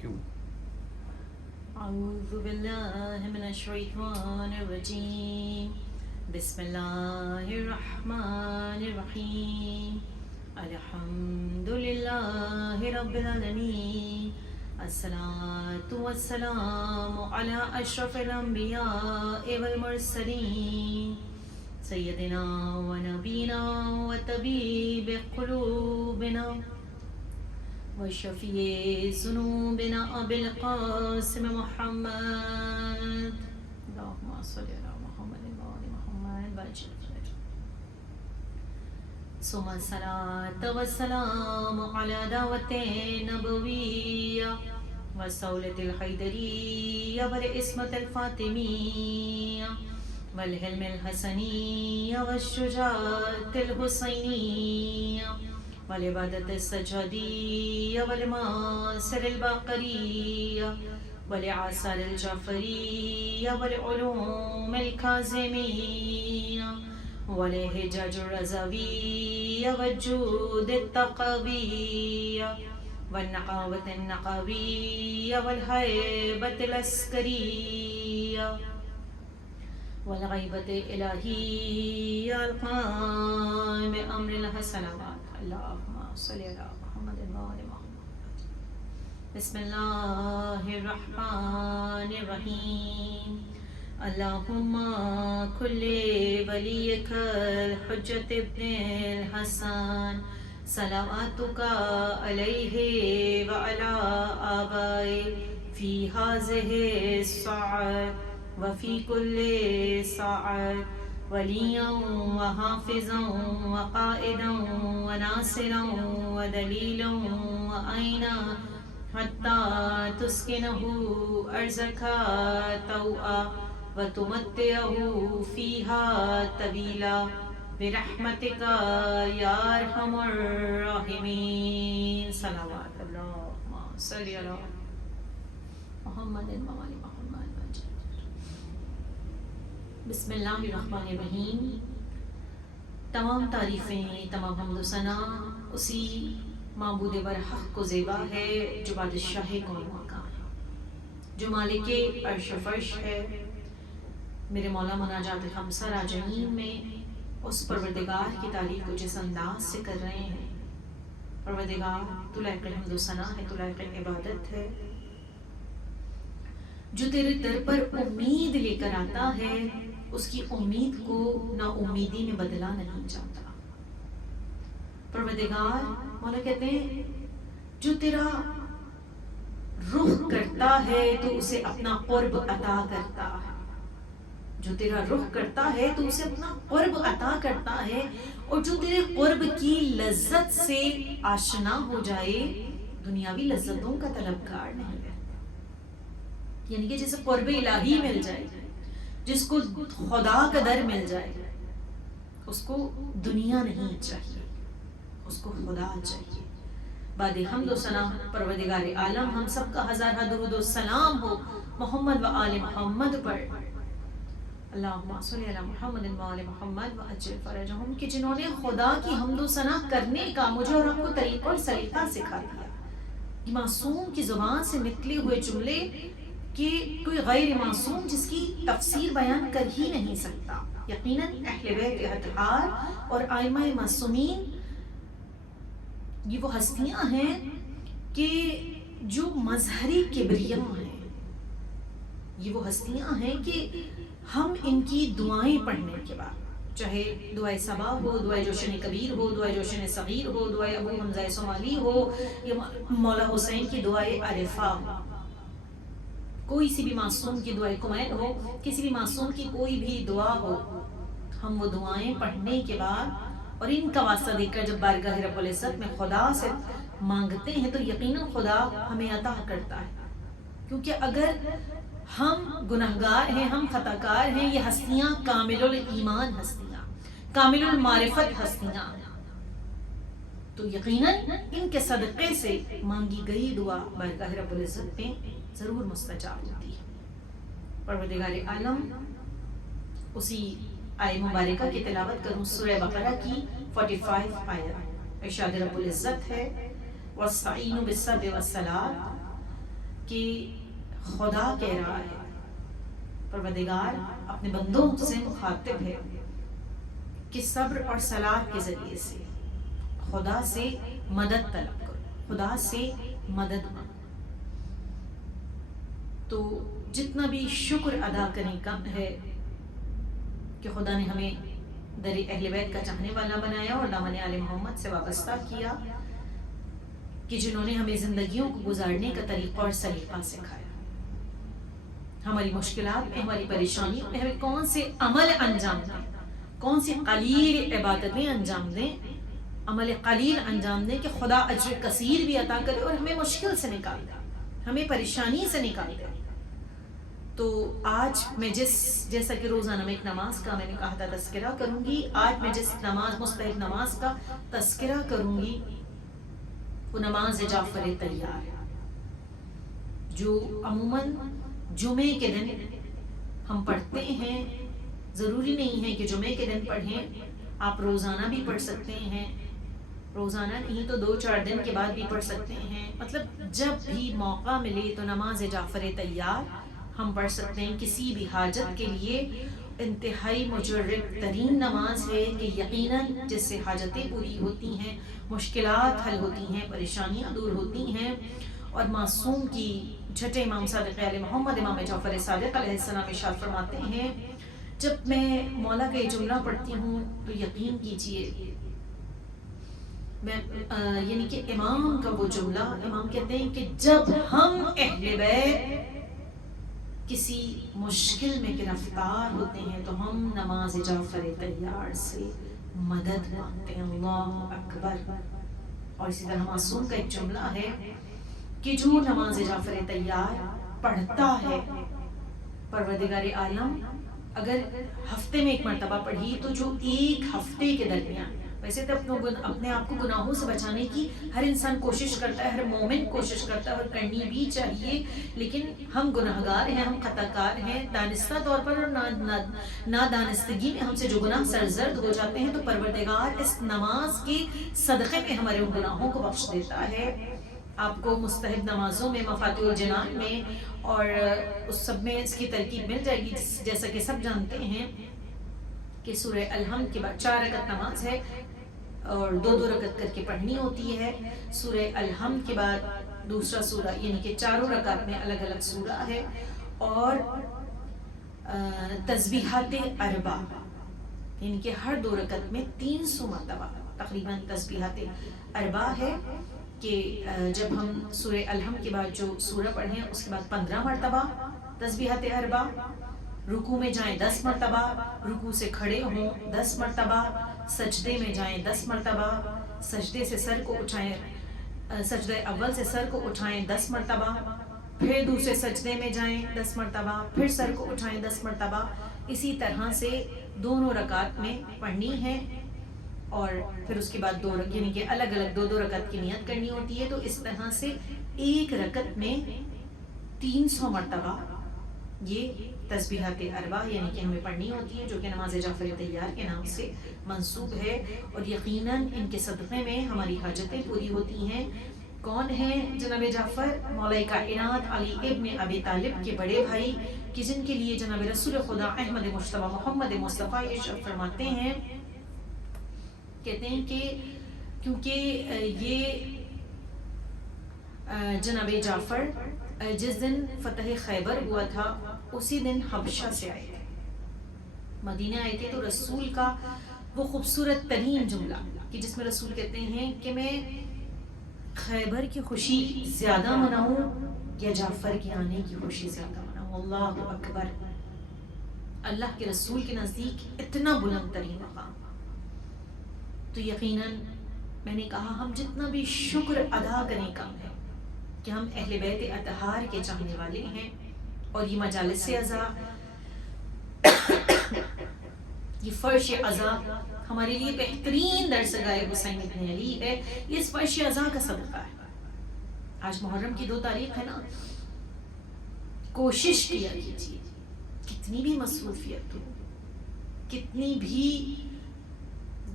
کیوں؟ اعوذ باللہ من الشیطان الرجیم بسم اللہ الرحمن الرحیم الحمد للہ رب العالمین الصلاۃ والسلام علی اشرف الانبیاء والمرسلین سیدنا و نبینا و طبیب قلوبنا وشفیع ذنوبنا ابی القاسم محمد اللہم صلی علی محمد و آل محمد وعجل ثم الصلاة والسلام علی دعوت نبویہ وصولة الحیدریہ والعصمت الفاطمیہ والحلم الحسنیہ والشجاعت الحسینیہ والعبادت السجادیہ والمآثر الباقریہ والآثار الجعفریہ والعلوم الکاظمیہ والحجاج الرضویہ والجود التقویہ والنقاوة النقویہ والہیبۃ العسکریہ والغیبۃ الہیہ القائم بأمر اللہ صلوات اللہم صلی علی محمد و آل محمد بسم اللہ الرحمن الرحیم اللہم کل ولیک الحجۃ ابن الحسن صلواتک علیہ وعلی آبائہ فی ہذہ الساعۃ وفی کل ساعۃ ولیاً وحافظاً وقائداً وناصراً ودلیلاً وعینا حتی تسکنہ ارضک طوعا وتمتعہ فیہا طویلا برحمتک یا ارحم الراحمین صلوات اللہم صلی علی محمد و آل محمد. بسم اللہ الرحمن الرحیم. تمام تعریفیں، تمام حمد و ثنا اسی معبود برحق کو زیبا ہے جو بادشاہ کون مکان ہے، جو مالک عرش و فرش ہے. میرے مولا مناجات خمسہ راجعین میں اس پروردگار کی تعریف کو جس انداز سے کر رہے ہیں، پروردگار تو لائق الحمد و ثنا ہے، تو لائق عبادت ہے، جو تیرے در پر امید لے کر آتا ہے اس کی امید کو نا امیدی میں بدلا نہیں جاتا. پروردگار مولا کہتے ہیں جو تیرا رخ کرتا ہے تو اسے اپنا قرب عطا کرتا ہے، جو تیرا رخ کرتا ہے تو اسے اپنا قرب عطا کرتا ہے، اور جو تیرے قرب کی لذت سے آشنا ہو جائے دنیاوی لذتوں کا طلبگار نہیں رہتا. یعنی کہ جسے قرب الہی مل جائے، جس کو خدا کا در مل جائے، اس کو دنیا نہیں چاہیے، اس کو خدا چاہیے. بعد حمد و ثنا پروردگار عالم ہم سب کا ہزارہ درود و سلام ہو محمد و آل محمد پر. اللہم صلی علی محمد و آل محمد وعجل فرجہم، کہ جنہوں نے خدا کی حمد و ثنا کرنے کا مجھے اور آپ کو طریقہ اور سلیقہ سکھا دیا. یہ معصوم کی زبان سے نکلے ہوئے جملے کہ کوئی غیر معصوم جس کی تفسیر بیان کر ہی نہیں سکتا. یقیناً اہل بیت اطہار اور ائمہ معصومین یہ وہ ہستیاں ہیں کہ جو مظہری کبریاء ہیں، یہ وہ ہستیاں ہیں کہ ہم ان کی دعائیں پڑھنے کے بعد، چاہے دعائے صبا ہو، دعائے جوشن کبیر ہو، دعائے جوشن صغیر ہو، دعائے ابو حمزہ صومالی ہو، یا مولا حسین کی دعائے عرفہ ہو، کوئی سی بھی معصوم کی دعائے کمیل ہو، کسی بھی معصوم کی کوئی بھی دعا ہو، ہم وہ دعائیں پڑھنے کے بعد اور ان کا واسطہ دے کر جب بارگاہ رب العزت میں خدا سے مانگتے ہیں تو یقیناً خدا ہمیں عطا کرتا ہے. کیونکہ اگر ہم گناہگار ہیں، ہم خطا کار ہیں، یہ ہستیاں کامل الایمان ہستیاں، کامل المعرفت ہستیاں، تو یقیناً ان کے صدقے سے مانگی گئی دعا بارگاہ رب العزت میں ضرور مستجاب ہوتی ہے. پروردگار عالم اسی آیہ مبارکہ کی تلاوت کروں، سورہ بقرہ کی 45 آیت. ارشاد رب العزت ہے وَاسْتَعِینُوا بِالصَّبْرِ وَالصَّلَاةِ کہ خدا کہہ رہا ہے، پروردگار اپنے بندوں سے مخاطب ہے کہ صبر اور صلاح کے ذریعے سے خدا سے مدد طلب کرو، خدا سے مدد مانگو۔ تو جتنا بھی شکر ادا کریں کم ہے کہ خدا نے ہمیں در اہل بیت کا چاہنے والا بنایا اور دامن آل محمد سے وابستہ کیا، کہ جنہوں نے ہمیں زندگیوں کو گزارنے کا طریقہ اور سلیقہ سکھایا۔ ہماری مشکلات میں، ہماری پریشانیوں میں ہمیں کون سے عمل انجام دیں، کون سی قلیل عبادتیں انجام دیں، عمل قلیل انجام دیں کہ خدا اجر کثیر بھی عطا کرے اور ہمیں مشکل سے نکال دے، ہمیں پریشانی سے نکال دے۔ تو آج میں جیسا کہ روزانہ میں ایک نماز کا میں نے کہا تھا تذکرہ کروں گی، آج میں جس مستحب نماز کا تذکرہ کروں گی وہ نماز جعفر طیار، جو عموماً جمعے کے دن ہم پڑھتے ہیں۔ ضروری نہیں ہے کہ جمعے کے دن پڑھیں، آپ روزانہ بھی پڑھ سکتے ہیں، روزانہ نہیں تو 2-4 دن کے بعد بھی پڑھ سکتے ہیں، مطلب جب بھی موقع ملے تو نماز جعفر طیار ہم پڑھ سکتے ہیں۔ کسی بھی حاجت کے لیے انتہائی مجرب ترین نماز ہے کہ یقیناً جس سے حاجتیں پوری ہوتی ہیں، مشکلات حل ہوتی ہیں، پریشانیاں دور ہوتی ہیں، اور معصوم کی چھٹے امام صادق علیہ محمد امام جعفر صادق علیہ السلام ارشاد فرماتے ہیں، جب میں مولا کا یہ جملہ پڑھتی ہوں تو یقین کیجئے میں یعنی کہ امام کا وہ جملہ، امام کہتے ہیں کہ جب ہم اہل بیت کسی مشکل میں گرفتار ہوتے ہیں تو ہم نماز جعفر طیار سے مدد مانگتے ہیں، اللہ اکبر۔ اور اسی طرح معصوم کا ایک جملہ ہے کہ جو نماز جعفر طیار پڑھتا ہے، پروردگار عالم اگر ہفتے میں ایک مرتبہ پڑھی تو جو ایک ہفتے کے درمیان، ویسے تو اپنے آپ کو گناہوں سے بچانے کی ہر انسان کوشش کرتا ہے، ہر مومن کوشش کرتا ہے اور کرنی بھی چاہیے، لیکن ہم گناہگار ہیں، ہم خطا کار ہیں، دانستہ طور پر اور نادانستگی میں ہم سے جو گناہ سرزد ہو جاتے ہیں تو پروردگار اس نماز کے صدقے میں ہمارے ان گناہوں کو بخش دیتا ہے۔ آپ کو مستحب نمازوں میں، مفاتیح الجنان میں اور اس سب میں اس کی ترکیب مل جائے گی، جیسا کہ سب جانتے ہیں کہ سورہ الحمد کے بعد 4 رکعت نماز ہے اور 2 رکعت کر کے پڑھنی ہوتی ہے۔ سورہ الحمد کے بعد دوسرا سورہ، یعنی کہ 4 رکعت میں الگ الگ سورہ ہے، اور تسبیحات اربع، یعنی کہ ہر 2 رکعت میں 300 مرتبہ تقریباً تسبیحات اربع ہے، کہ جب ہم سورہ الحمد کے بعد جو سورہ پڑھیں اس کے بعد 15 مرتبہ تسبیحات اربع، رکوع میں جائیں 10 مرتبہ، رکوع سے کھڑے ہوں 10 مرتبہ، سجدے میں جائیں 10 مرتبہ، سجدے سے سر کو اٹھائیں، سجدہ اول سے سر کو اٹھائیں 10 مرتبہ، پھر دوسرے سجدے میں جائیں 10 مرتبہ، پھر سر کو اٹھائیں 10 مرتبہ، اسی طرح سے دونوں رکعت میں پڑھنی ہے، اور پھر اس کے بعد 2 رکعت، یعنی کہ الگ الگ 2 رکعت کی نیت کرنی ہوتی ہے۔ تو اس طرح سے ایک رکعت میں 300 مرتبہ یہ تسبیحات اربع یعنی کہ ہمیں پڑھنی ہوتی ہے، جو کہ نماز جعفر طیار کے نام سے منسوب ہے، اور یقیناً ان کے صدقے میں ہماری حاجتیں پوری ہوتی ہیں۔ کون ہیں جناب جعفر؟ مولا کائنات علی ابن ابی طالب کے بڑے بھائی، کہ جن کے لیے جناب رسول خدا احمد مجتبی محمد مصطفیٰ ارشاد فرماتے ہیں، کہتے ہیں کہ کیونکہ یہ جناب جعفر جس دن فتح خیبر ہوا تھا اسی دن حبشہ سے آئے تھے، مدینہ آئے تھے، تو رسول کا وہ خوبصورت ترین جملہ کہ جس میں رسول کہتے ہیں کہ میں خیبر کی خوشی زیادہ مناؤں یا جعفر کے آنے کی خوشی زیادہ مناؤں؟ اللہ اکبر! اللہ کے رسول کے نزدیک اتنا بلند ترین مقام، تو یقیناً میں نے کہا ہم جتنا بھی شکر ادا کریں کم ہے کہ ہم اہل بیت اطہار کے چاہنے والے ہیں، اور یہ مجالس عزا، یہ فرش عزا ہمارے لیے بہترین درسگاہ حسین ابن علی ہے، یہ اس فرش عزا کا صدقہ ہے۔ آج محرم کی 2 تاریخ ہے نا، کوشش کیا کیجیے، کتنی بھی مصروفیت ہو، کتنی بھی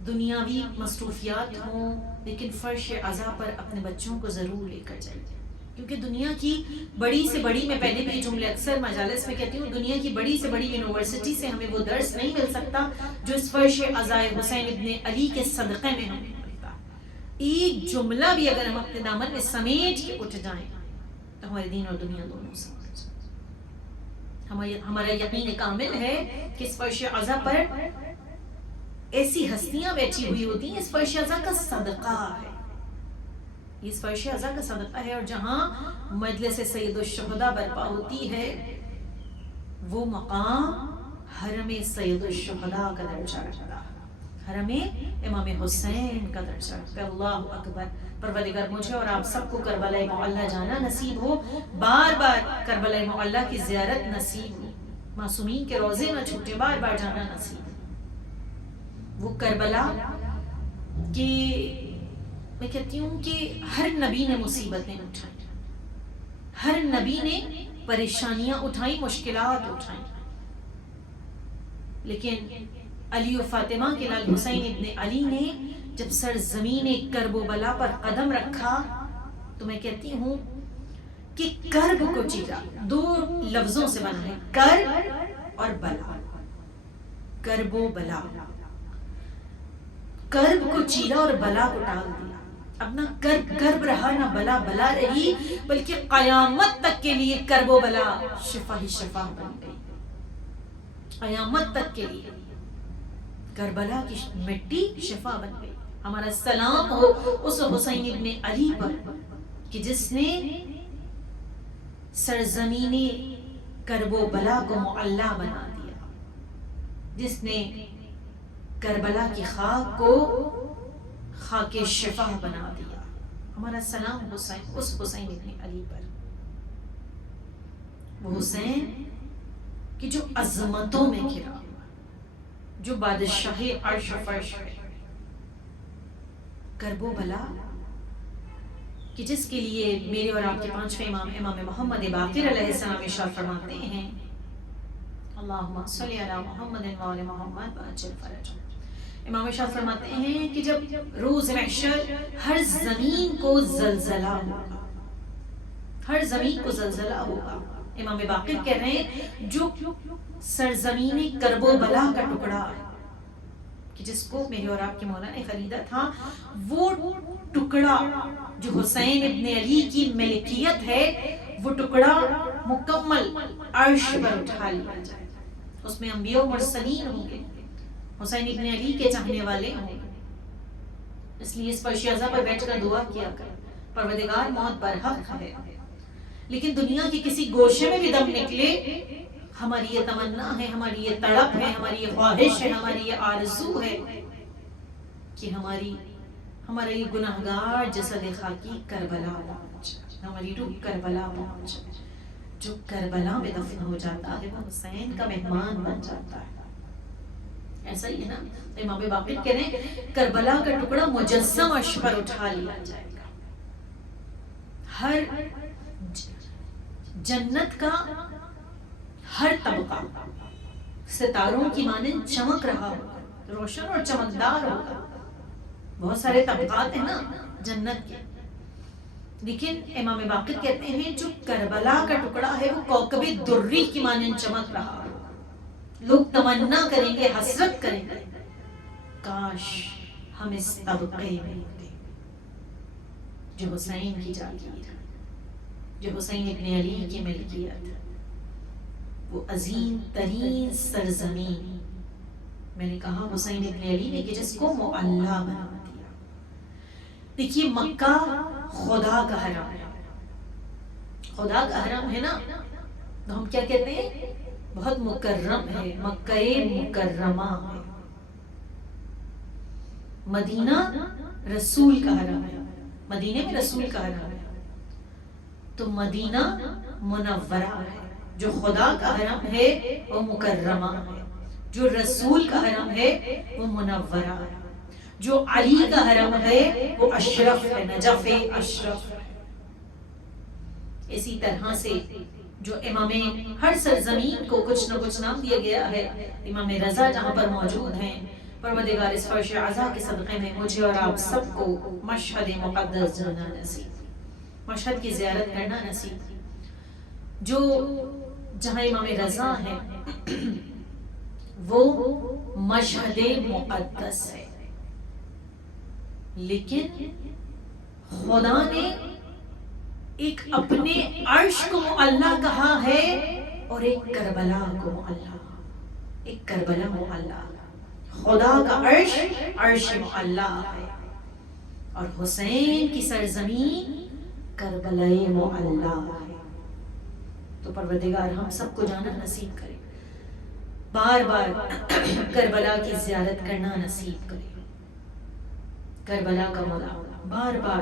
دنیاوی مصروفیات ہوں، لیکن فرش عزا پر اپنے بچوں کو ضرور لے کر جائیے، کیونکہ دنیا کی بڑی سے بڑی، میں پہلے بھی یہ جملے اکثر مجالس میں کہتی ہوں، دنیا کی بڑی سے بڑی یونیورسٹی سے ہمیں وہ درس نہیں مل سکتا جو اس فرش عزائے حسین ابن علی کے صدقے میں ہمیں ملتا. ایک جملہ بھی اگر ہم اپنے دامن میں سمیٹ کے اٹھ جائیں تو ہمارے دین اور دنیا دونوں سے ہمارا یقین کامل ہے کہ اس فرش عزا پر ایسی ہستیاں بیٹھی ہوئی ہوتی ہیں. اس فرش عزا کا صدقہ ہے، اس فرش عزا کا صدقہ ہے. اور جہاں مجلس سید الشہداء برپا ہوتی ہے وہ مقام حرم سید الشہداء کا درجہ رکھتا ہے، حرم امام حسین کا درجہ رکھتا ہے. اللہ اکبر. پروردگار مجھے اور آپ سب کو کربلا معلی جانا نصیب ہو، بار بار کربلا معلی کی زیارت نصیب ہو، معصومین کے روزے نہ چھوٹے، بار بار جانا نصیب ہو. وہ کربلا کہ میں کہتی ہوں کہ ہر نبی نے مصیبتیں اٹھائیں، ہر نبی نے پریشانیاں اٹھائیں، مشکلات اٹھائیں، لیکن علی و فاطمہ کے لال حسین ابن علی نے جب سرزمین کرب و بلا پر قدم رکھا تو میں کہتی ہوں کہ کرب کو چیرا. دو لفظوں سے بنا ہے، کرب اور بلا. کرب و بلا، کرب کو چیرا اور بلا کو ٹال دیا. اب نہ کرب رہا نہ بلا بلا رہی، بلکہ قیامت تک کے لیے کرب و بلا شفا ہی شفا بن گئی. قیامت تک کے لیے کربلا کی مٹی شفا بن گئی. ہمارا سلام ہو اس حسین ابن علی پر کہ جس نے سرزمین کرب و بلا کو معلی بنا دیا، جس نے کربلا کی خاک کو خاک شفا بنا دیا. ہمارا سلام حسین، اس حسین ابن علی پر، وہ حسین کہ جو عظمتوں میں گھرا، جو بادشاہ عرش و فرش ہے. کرب و بلا کہ جس کے لیے میرے اور آپ کے پانچویں امام امام محمد باقر علیہ السلام ارشاد فرماتے ہیں، اللہم صلی علی محمد و آل محمد وعجل فرجہم. امام ارشاد فرماتے ہیں کہ جب روز محشر ہر زمین کو زلزلہ ہوگا، ہر زمین کو زلزلہ ہوگا. امام باقر کہہ رہے ہیں جو سرزمین کرب و بلا کا ٹکڑا کہ جس کو میرے اور آپ کے مولا نے خریدا تھا، وہ ٹکڑا جو حسین ابن علی کی ملکیت ہے، وہ ٹکڑا مکمل عرش پر اٹھا لیا جائے. اس میں انبیاء و مرسلین ہوں گے، حسین ابن علی کے چاہنے والے ہوں گے. اس لیے اس فرش عزا پر بیٹھ کر دعا کیا کر، پروردگار موت برحق ہے، لیکن دنیا کی کسی گوشے میں بھی دم نکلے، ہماری یہ تمنا ہے، ہماری یہ تڑپ ہے، ہماری یہ خواہش ہے، ہماری یہ آرزو ہے کہ ہمارا یہ گناہگار جسد خاکی کربلا پہنچ، ہماری روح کربلا پہنچ. جو کربلا میں دفن ہو جاتا ہے وہ حسین کا مہمان بن جاتا ہے. ایسا ہی ہے نا. امام باقر کہہ رہے ہیں کربلا کا ٹکڑا مجسم عرش پر اٹھا لیا جائے گا. ہر جنت کا ہر طبقہ ستاروں کی مانند چمک رہا ہوگا، روشن اور چمکدار ہوگا. بہت سارے طبقات ہیں نا جنت کے، لیکن امام باقر کہتے ہیں جو کربلا کا ٹکڑا ہے وہ کوکب دری کی مانند چمک رہا ہوگا. لوگ تمنا کریں گے، حسرت کریں گے، کاش ہم اس طبقے میں ہوتے جو حسین کی جاگیر، جو حسین ابن علی کی ملکیت، وہ عظیم ترین سرزمین. میں نے کہا حسین ابن علی نے کہ جس کو معلی بنا دیا. دیکھیے مکہ خدا کا حرم ہے، خدا کا حرم ہے نا، تو ہم کیا کہتے ہیں؟ بہت مکرم ہے، مکہ مکرمہ ہے. مدینہ رسول کا حرم ہے، مدینے میں رسول کا حرم ہے، تو مدینہ منورہ ہے. جو خدا کا حرم ہے وہ مکرمہ ہے، جو رسول کا حرم ہے وہ منورہ ہے، جو علی کا حرم ہے وہ اشرف ہے، نجف اشرف ہے. اسی طرح سے جو امام ہر سرزمین کو کچھ نہ کچھ نام دیا گیا ہے. امام رضا جہاں پر موجود ہیں، پروردگار اس فرش عزا کے صدقے میں مجھے اور آپ سب کو مشہد مقدس جانا نصیب. مشہد کی زیارت کرنا نصیب، جو جہاں امام رضا ہے وہ مشہد مقدس ہے، لیکن خدا نے ایک اپنے عرش کو معلیٰ کہا ہے اور ایک کربلا کو معلیٰ، ایک کربلا معلیٰ۔ خدا کا عرش عرش معلیٰ ہے اور حسین کی سرزمین کربلا معلیٰ ہے۔ تو پروردگار ہم سب کو جانا نصیب کرے، بار بار کربلا کی زیارت کرنا نصیب کرے، کربلا کا مولا بار بار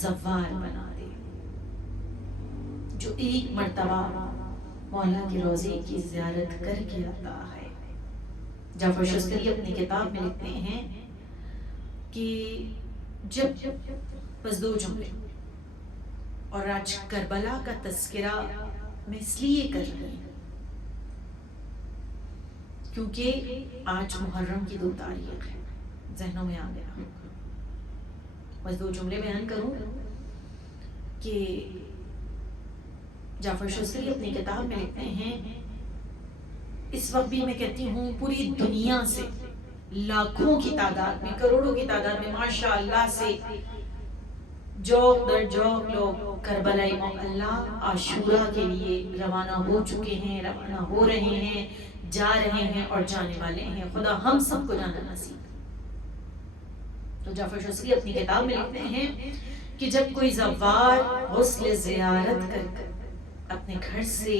زوار بنا دے، جو ایک مرتبہ مولا کے روضے کی زیارت کر کے آتا ہے۔ جعفر شستری اپنی کتاب میں لکھتے ہیں کہ جب بس 2 جملے، اور آج کربلا کا تذکرہ میں اس لیے کر رہی ہوں کیونکہ آج محرم کی 2 تاریخ ہے، ذہنوں میں آ گیا۔ بس 2 جملے بیان کروں کہ جعفر شستری اپنی کتاب میں لکھتے ہیں، اس وقت بھی میں کہتی ہوں پوری دنیا سے لاکھوں کی تعداد میں، کروڑوں کی تعداد میں ماشاء اللہ سے جوق در جوق لوگ کربلا معلیٰ عاشورہ کے لیے روانہ ہو چکے ہیں، روانہ ہو رہے ہیں، جا رہے ہیں اور جانے والے ہیں۔ خدا ہم سب کو جانا نصیب۔ تو جعفر شستری اپنی کتاب میں لکھتے ہیں کہ جب کوئی زوار غسل زیارت کر کر اپنے گھر سے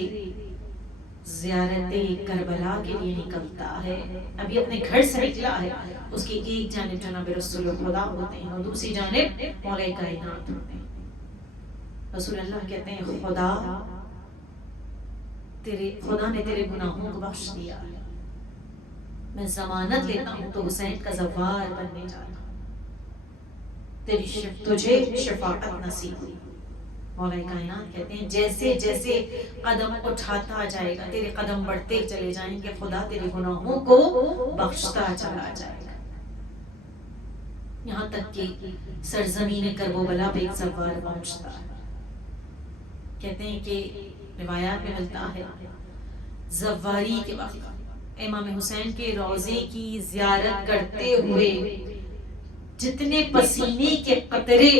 زیارت کربلا کے لیے نکلتا ہے، ابھی اپنے گھر سے نکلا ہے، اس کی ایک جانب جناب رسول خدا ہوتے ہیں اور دوسری جانب مولا کائنات ہوتے ہیں۔ رسول اللہ کہتے ہیں خدا نے تیرے گناہوں کو بخش دیا ہے، میں ضمانت لیتا ہوں تو حسین کا زوار بننے جا رہا ہوں، تجھے شفاعت نصیب ہوئی۔ مولا کائنات کہتے ہیں جیسے جیسے قدم اٹھاتا جائے گا تیرے قدم بڑھتے چلے جائیں گے، خدا تیرے گناہوں کو بخشتا چلا جائے گا، یہاں تک کہ سرزمین کربلا پہ ایک زوار پہنچتا ہے۔ کہتے ہیں کہ روایات میں ملتا ہے زواری کے وقت امام حسین کے روضے کی زیارت کرتے ہوئے جتنے پسینے کے قطرے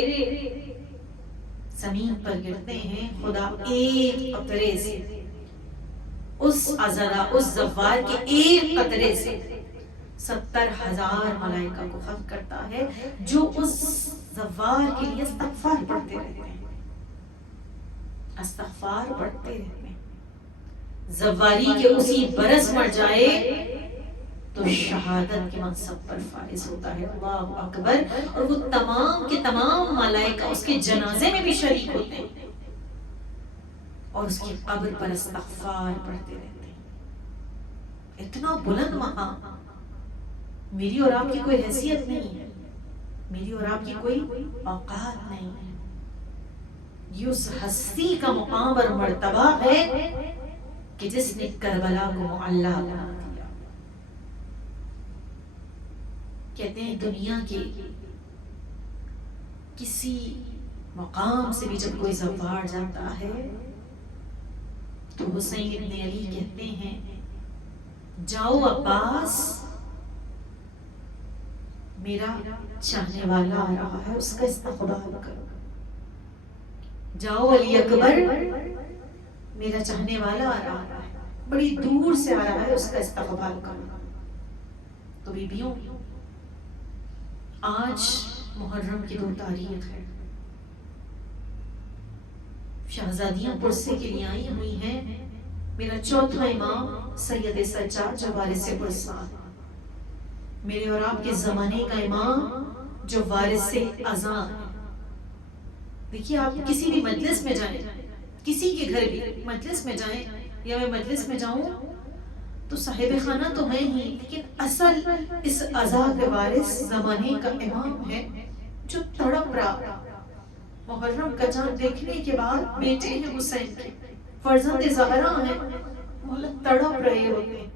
زمین پر گرتے ہیں، خدا ایک قطرے سے اس عزرا اس زوار کے ایک قطرے سے 70,000 ملائکہ کو خلق کرتا ہے جو اس زوار کے لیے استغفار پڑھتے رہتے ہیں، استغفار پڑھتے رہتے ہیں۔ زواری کے اسی برس مر جائے تو شہادت کے منصب پر فائز ہوتا ہے، اللہ اکبر، اور وہ تمام کے تمام ملائکہ اس کے جنازے میں بھی شریک ہوتے ہیں اور اس کی قبر پر استغفار پڑھتے رہتے ہیں۔ اتنا بلند مقام، میری اور آپ کی کوئی حیثیت نہیں ہے، میری اور آپ کی کوئی اوقات نہیں ہے، یہ اس ہستی کا مقام اور مرتبہ ہے کہ جس نے کربلا کو معلیٰ بنا دیا۔ کہتے ہیں دنیا کے کسی مقام سے بھی جب کوئی زوار جاتا ہے تو حسین ابن علی کہتے ہیں جاؤ عباس، میرا چاہنے والا آ رہا ہے، اس کا استقبال کرو۔ جاؤ علی اکبر، میرا چاہنے والا آ رہا ہے، بڑی دور سے آ رہا ہے، اس کا استقبال کرو۔ تو بیبیوں، آج محرم کی 2 تاریخ ہے، شہزادیاں پرسے کے لیے آئی ہوئی ہیں، میرا 4تھا امام سید سجاد جو وارث پرسا، میرے اور آپ کے زمانے کا امام جو وارث اذاں ہے۔ دیکھیے آپ کسی بھی مجلس میں جائیں، کسی کے گھر بھی مجلس میں جائیں یا میں مجلس میں جاؤں تو صاحب خانہ تو ہیں ہی، لیکن اصل اس اذاں کے وارث زمانے کا امام ہے جو تڑپ رہا، محرم کا چاند دیکھنے کے بعد بیٹے ہیں حسین کے، فرزند زہرا ہیں، مولا تڑپ رہے ہوتے ہیں،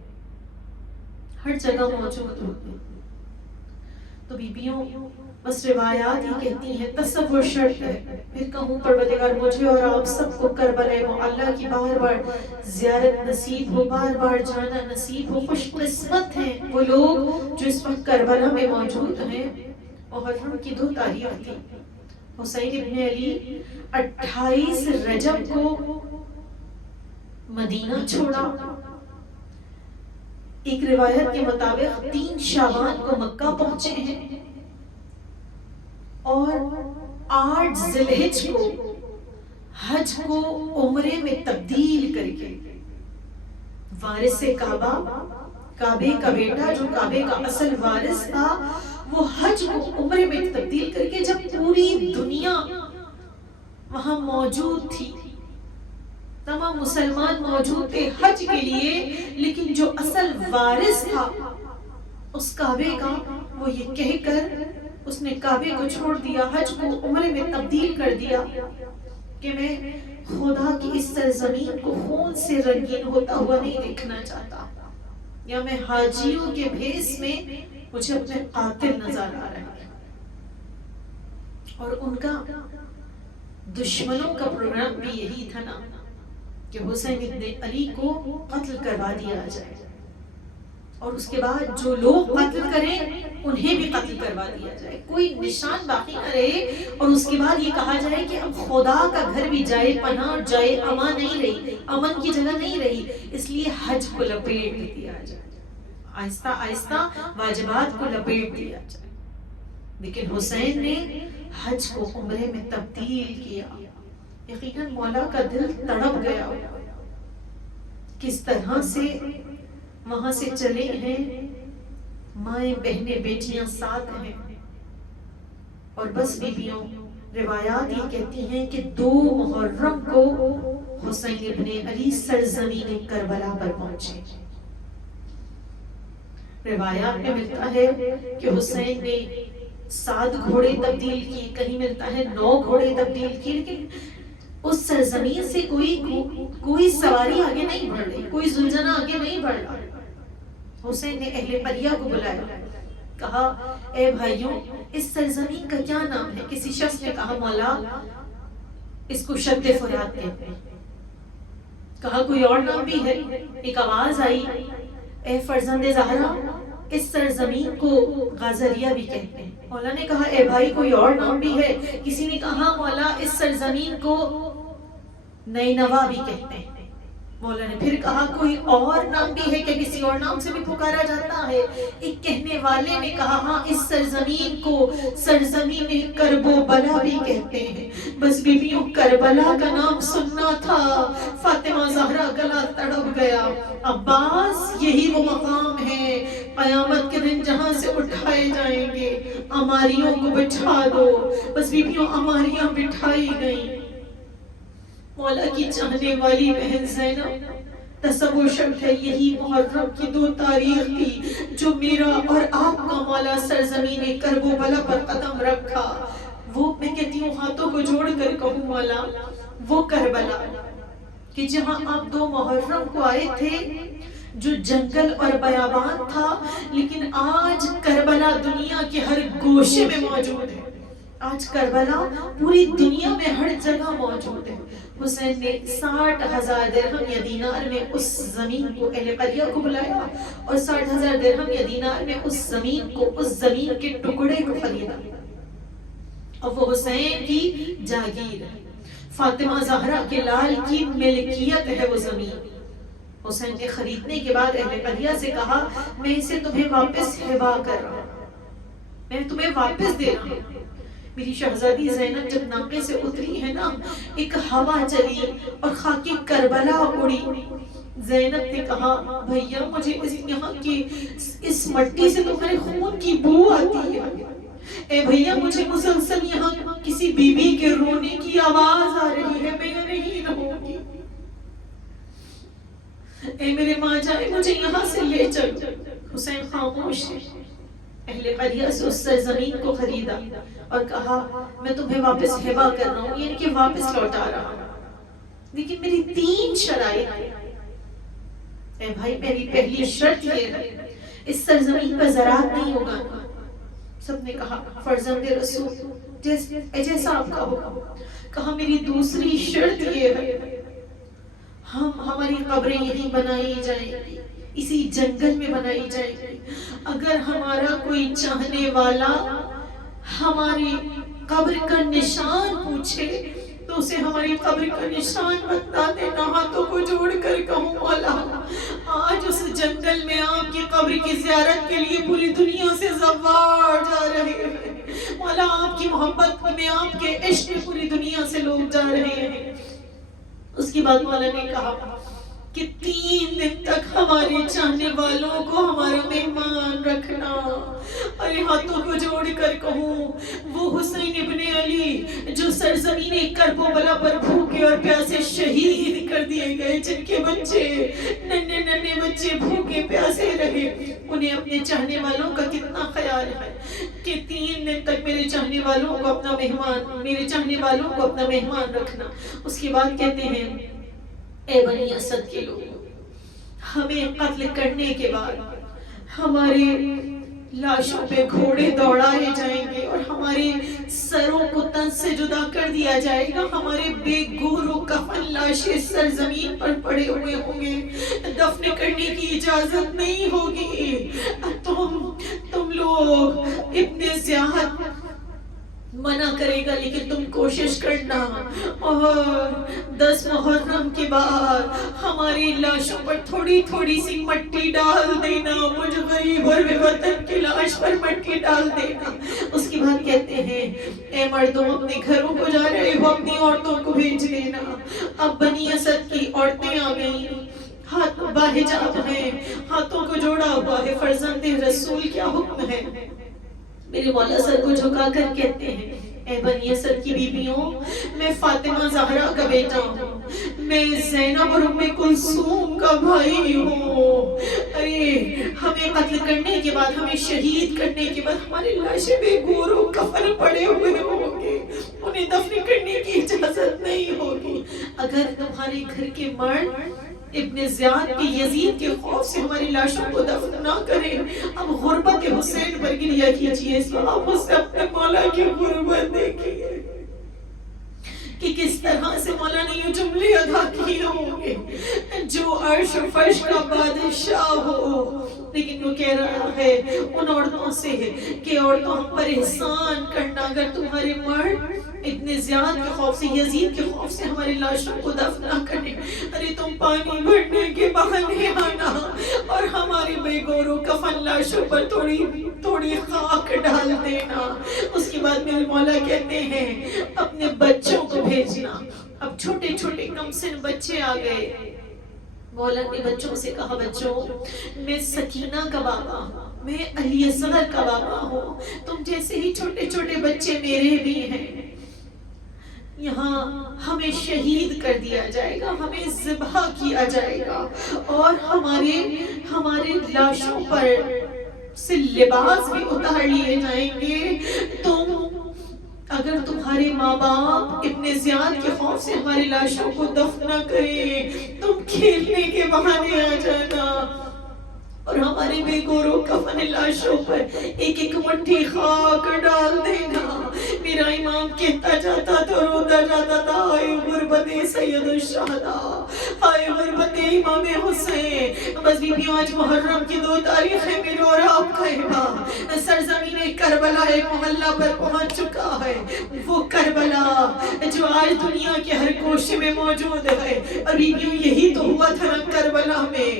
ہر جگہ موجود ہوتے ہیں۔ تو بیبیوں بس روایات ہی کہتی ہیں، تصور شرط ہے. پھر کہوں پروردگار مجھے اور آپ سب کو کربلا معلیٰ کی بار بار زیارت نصیب ہو، بار بار جانا نصیب ہو. خوش قسمت ہیں وہ لوگ جو اس وقت کربلا میں موجود ہیں. محرم کی 2 تاریخ تھی. حسین ابن علی 28 رجب کو مدینہ چھوڑا. ایک روایت کے مطابق 3 شعبان کو مکہ پہنچے ہیں اور 8 ذی الحج کو حج کو عمرے میں تبدیل کر کے وارث کعبہ، کعبے کا بیٹا جو کعبے کا اصل وارث تھا، وہ حج کو عمرے میں تبدیل کر کے، جب پوری دنیا وہاں موجود تھی، تمام مسلمان موجود تھے حج کے لیے، لیکن جو اصل وارث تھا اس کعبے کا، وہ یہ کہہ کر اس نے کعبے کو چھوڑ دیا، حج کو عمرے میں تبدیل کر دیا کہ میں خدا کی اس سرزمین کو خون سے رنگین ہوتا ہوا نہیں دیکھنا چاہتا، یا میں حاجیوں کے بھیس میں مجھے اپنے قاتل نظر آ رہا ہے. اور ان کا دشمنوں کا پروگرام بھی یہی تھا نا کہ حسین ابن علی کو قتل کروا دیا جائے، اور اس کے بعد جو لوگ قتل کریں انہیں بھی قتل کروا دیا جائے، کوئی نشان باقی نہ رہے. اور اس کے بعد یہ کہا جائے کہ اب خدا کا گھر بھی جائے پناہ اور جائے امان نہیں رہی، امن کی جگہ نہیں رہی، اس لیے حج کو لپیٹ دیا جائے، آہستہ آہستہ واجبات کو لپیٹ دیا جائے. لیکن حسین نے حج کو عمرے میں تبدیل کیا. یقیناً مولا کا دل تڑپ گیا کس طرح سے وہاں سے چلے ہیں، مائیں بہنیں بیٹیاں ساتھ ہیں. اور بس بیبیوں روایات یہ کہتی ہیں کہ 2 محرم کو حسین ابن علی سرزمین کربلا پر پہنچے. روایات میں ملتا ہے کہ حسین نے 7 گھوڑے تبدیل کیے، کہیں ملتا ہے 9 گھوڑے تبدیل کیے، لیکن اس سرزمین سے کوئی سواری آگے نہیں بڑھ رہی، کوئی زلجھنا آگے نہیں بڑھ رہا. حسین نے اہل پریہ کو بلایا، کہا اے بھائیوں اس سرزمین کا کیا نام ہے؟ کسی شخص نے کہا مولا اس کو شد فرات کہتے ہیں. کہا کوئی اور نام بھی ہے؟ ایک آواز آئی، اے فرزند زہرا اس سرزمین کو غازریہ بھی کہتے ہیں. مولا نے کہا اے بھائی کوئی اور نام بھی ہے؟ کسی نے کہا مولا اس سرزمین کو نینوا بھی کہتے ہیں. مولا نے پھر کہا کوئی اور نام بھی ہے کہ کسی اور نام سے بھی پکارا جاتا ہے؟ ایک کہنے والے نے کہا ہاں اس سرزمین کو سرزمین کرب و بلا بھی کہتے ہیں. بس بیبیوں کربلا کا نام سننا تھا، فاطمہ زہرا گلا تڑپ گیا. عباس یہی وہ مقام ہے قیامت کے دن جہاں سے اٹھائے جائیں گے، اماریوں کو بٹھا دو. بس بیبیوں اماریاں بٹھائی گئیں. مولا کی چاہنے والی بہن زینب تصور شرط ہے یہی محرم کی 2 تاریخ تھی جو میرا اور آپ کا مولا سرزمین کرب و بلا پر قدم رکھا. وہ میں کہتی ہوں ہاتھوں کو جوڑ کر کہوں مولا وہ کربلا کہ جہاں آپ 2 محرم کو آئے تھے، جو جنگل اور بیابان تھا، لیکن آج کربلا دنیا کے ہر گوشے میں موجود ہے. آج کربلا پوری دنیا میں ہر جگہ موجود ہے. حسین نے 60,000 درہم یا دینار میں اس زمین کو اہل قریہ کو بلایا اور 60,000 درہم یا دینار میں اس زمین کو، اس زمین کے ٹکڑے کو خریدا. اور وہ حسین کی جاگیر ہے، فاطمہ زہرا کے لال کی ملکیت ہے وہ زمین. حسین نے خریدنے کے بعد اہل قریہ سے کہا میں اسے تمہیں واپس ہبا کر رہا ہوں، میں تمہیں واپس دے رہا ہوں. میری شہزادی زینب جب ناقے سے اتری ہے نا، ایک ہوا چلی اور خاک کربلا اڑی. زینب نے کہا بھیا مجھے یہاں کی اس مٹی سے تمہارے خون کی بو آتی ہے. اے بھیا مجھے مسلسل یہاں کسی بی بی کے رونے کی آواز آ رہی ہے، میں یہاں نہیں رہوں گی. اے میرے ماں جائے مجھے یہاں سے لے چل. حسین خاموش ہے. اہل قریہ سے اس سرزمین کو خریدا اور کہا میں تمہیں واپس ہبا کر رہا ہوں، یعنی کہ واپس لوٹا رہا ہوں، لیکن میری 3 شرائط. اے بھائی میری پہلی شرط یہ ہے اس سرزمین پر زراعت نہیں ہوگا، سب نے کہا فرزند رسول جیسا آپ کا حکم. کہا میری دوسری شرط یہ ہے ہماری قبریں یہیں بنائی جائیں گی, اسی جنگل میں بنائی جائیں گی. اگر ہمارا کوئی چاہنے والا ہماری قبر کا نشان پوچھے تو اسے ہماری قبر کا نشان بتا دینا. ہاتھوں کو جوڑ کر کہوں مولا آج اس جنگل میں آپ کی قبر کی زیارت کے لیے پوری دنیا سے زوار جا رہے ہیں. مولا آپ کی محبت میں, آپ کے عشق میں پوری دنیا سے لوگ جا رہے ہیں. اس کے بعد مولا نے کہا کہ 3 دن تک ہمارے چاہنے والوں کو ہمارا مہمان رکھنا. ارے ہاتھوں کو جوڑ کر کہوں وہ حسین ابن علی جو سرزمین کربلا پر بھوکے اور پیاسے شہید کر دیے گئے, جن کے بچے ننھے ننھے بچے بھوکے پیاسے رہے, انہیں اپنے چاہنے والوں کا کتنا خیال ہے کہ 3 دن تک میرے چاہنے والوں کو اپنا مہمان رکھنا. اس کے بعد کہتے ہیں اے بنی اسد کے لوگوں, ہمیں قتل کرنے کے بعد ہمارے لاشوں پہ گھوڑے دوڑائے جائیں گے اور ہمارے سروں کو تن سے جدا کر دیا جائے گا. ہمارے بے گور و کفن لاشیں سرزمین پر پڑے ہوئے ہوں گے, دفن کرنے کی اجازت نہیں ہوگی. تم لوگ ابن زیاد منع کرے گا لیکن تم کوشش کرنا اور 10 محرم کے بعد ہماری لاشوں پر تھوڑی تھوڑی سی مٹی ڈال دینا, مجھ غریب اور بے وطن کی لاش پر مٹی ڈال دینا. اس کے بعد کہتے ہیں اے مردوں اپنے گھروں کو جا رہے ہو اپنی عورتوں کو بھیج دینا. اب بنی اسد کی عورتیں آ گئیں, ہاتھ باحجاب ہیں, ہاتھوں کو جوڑا ہوا ہے. فرزند رسول کیا حکم ہے؟ میرے مولا سر کو جھکا کر کہتے ہیں اے بنی اسد کی بیویوں, میں فاطمہ زہرا کا بیٹا ہوں, میں زینب اور ام کلثوم کا بھائی ہوں. ارے ہمیں قتل کرنے کے بعد, ہمیں شہید کرنے کے بعد ہمارے لاشیں بے گور و کفن پڑے ہوئے ہوں گے, انہیں دفن کرنے کی اجازت نہیں ہوگی. اگر تمہارے گھر کے مرد ابن زیاد کی یزید کے خوف سے ہماری لاشوں کو دفن نہ کریں, اب غربت حسین پر گریہ کیجئے. آپ اس سے اپنے مولا کی غربت دیکھیے کہ کس طرح سے مولا نے یہ جملے ادا کیے ہوں گے, جو عرش و فرش کا بادشاہ ہو. لیکن وہ کہہ رہا ہے ان عورتوں سے کہ عورتوں ہم پر احسان کرنا, اگر تمہارے مرد ابن زیاد کے خوف سے, یزید کے خوف سے ہماری لاشوں کو دفن نہ کریں, ارے تم پانی بھرنے کے بہانے آنا اور ہماری بے گور و کفن لاشوں پر تھوڑی تھوڑی خاک ڈال دینا. اس کے بعد میرے مولا کہتے ہیں اپنے بچوں کو بھیجنا. اب چھوٹے چھوٹے کم سن بچے آ گئے. مولا نے بچوں سے کہا بچوں میں سکینہ کا بابا ہوں, میں علی اصغر کا بابا ہوں, تم جیسے ہی چھوٹے چھوٹے بچے میرے بھی ہیں. یہاں ہمیں شہید کر دیا جائے گا, ہمیں ذبح کیا جائے گا اور ہمارے لاشوں پر سے لباس بھی اتار لیے جائیں گے. اگر تمہارے ماں باپ ابن زیاد کے خوف سے ہماری لاشوں کو دفن نہ کریں, تم کھیلنے کے بہانے آ جانا اور ہمارے بے گور و کفن لاشوں پر ایک ایک مٹھی خاک ڈال دینا. میرا امام کہتا جاتا تو روتا جاتا تھا آئے غربت سید الشہداء, آئے غربت امام حسین. بس بیویوں آج محرم کی 2 تاریخیں میرے اور آپ کا امام سرزمین کربلا محلہ پر پہنچ چکا ہے. وہ کربلا جو آج دنیا کے ہر کوشے میں موجود ہے. اور بیویوں یہی تو ہوا تھا کربلا میں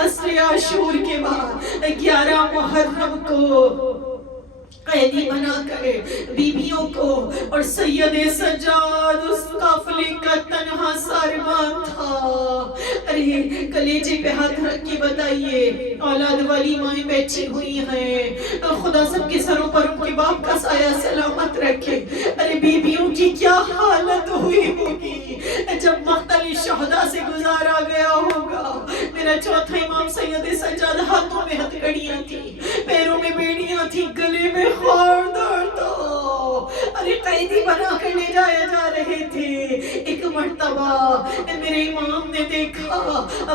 عصر عاشور کے بعد 11 محرم کو قیدی بنا کر بیویوں کو, اور سید سجاد اس قافلے کا تنہا ساربان تھا. ارے کلیجے پہ ہاتھ رکھ کے بتائیے, اولاد والی مائیں بیٹھی ہوئی ہیں, خدا سب کے سروں پر ان کے باپ کا سایہ سلامت رکھے. ارے بیویوں کی کیا حالت ہوئی ہوگی جب مقتل شہداء سے گزارا گیا ہوگا. میرا چوتھا امام سید سجاد ہاتھوں میں ہتھکڑیاں تھی, پیروں میں بیڑیاں تھی, گلے میں خاردار تھا. ارے قیدی بنا کر لے جایا جا رہے تھے. ایک مرتبہ میرے امام نے دیکھا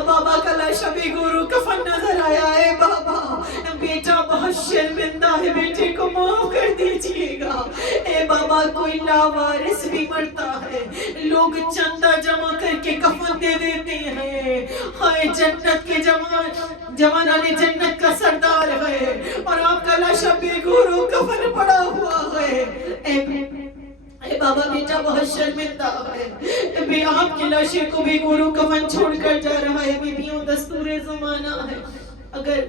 بابا کا لاشا بے گور و کفن نظر آیا. ہے بابا بیٹا بہت شرمندہ ہے، بیٹے کو معاف کر دیجئے گا۔ اے بابا کوئی لاوارث بھی مرتا ہے، لوگ چندہ جمع کر کے کفن دے دیتے ہیں۔ ہائے جنت کے جوانان جنت کا سردار ہے اور آپ کا لاشا بے گورو کفن پڑا ہوا ہے۔ اے بابا بیٹا بہت شرمندہ ہے، بے آپ کے لاشے کو بے گورو کفن چھوڑ کر جا رہا ہے۔ بیبیوں دستور زمانہ ہے، اگر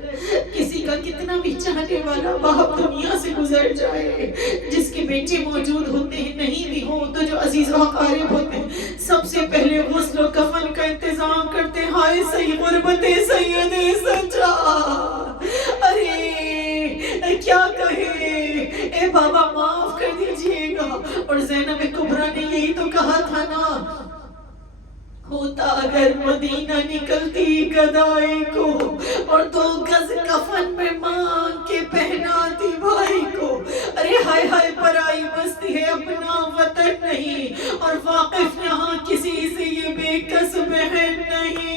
کسی کا کتنا بھی چاہنے والا باپ دنیا سے گزر جائے، جس کے بیٹے موجود ہوتے ہیں نہیں بھی ہوں تو جو عزیز و اقارب ہوتے ہیں سب سے پہلے غسل و کفن کا انتظام کرتے ہیں۔ ہائے سی غربت سید سجاد، ارے کیا کہے، اے بابا معاف کر دیجئے گا۔ اور زینب کبریٰ نے یہی تو کہا تھا نا، ہوتا اگر مدینہ نکلتی گدائی کو اور 2 گز کفن میں مانگ کے پہناتی بھائی کو۔ ارے ہائے ہائے پرائی بستی ہے اپنا وطن نہیں، اور واقف یہاں کسی سے یہ بے کس بہن نہیں۔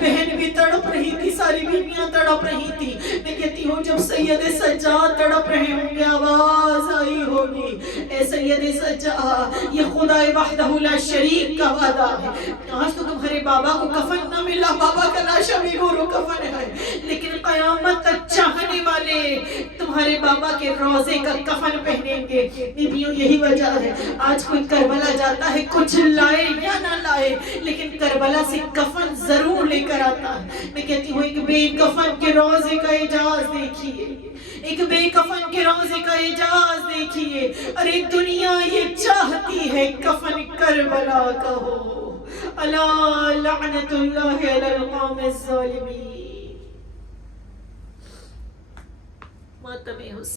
بہن بھی تڑپ رہی تھی، ساری بیویاں تڑپ رہی تھی۔ میں کہتی ہوں جب سید سجاد تڑپ رہے ہوں گے آواز آئی ہوگی، اے سید سجاد یہ خدا وحدہ لا شریک کا وعدہ ہے۔ آج تو تمہارے بابا کو کفن نہ ملا، بابا کا لاشا بھی گورو کفن ہے، لیکن قیامت تک چاہنے والے تمہارے بابا کے روزے کا کفن پہنیں گے۔ بیبیوں یہی وجہ ہے آج کوئی کربلا جاتا ہے، کچھ لائے یا نہ لائے لیکن کربلا سے کفن ضرور لے کر آتا ہے۔ میں کہتی ہوں ایک بے کفن کے روزے کا اعجاز دیکھیے، ایک بے کفن کے روزے کا اعجاز دیکھیے۔ ارے دنیا یہ چاہتی ہے کفن کربلا کا ہو۔ الا لعنت اللہ علی القوم الظالمین۔ ماتم حسین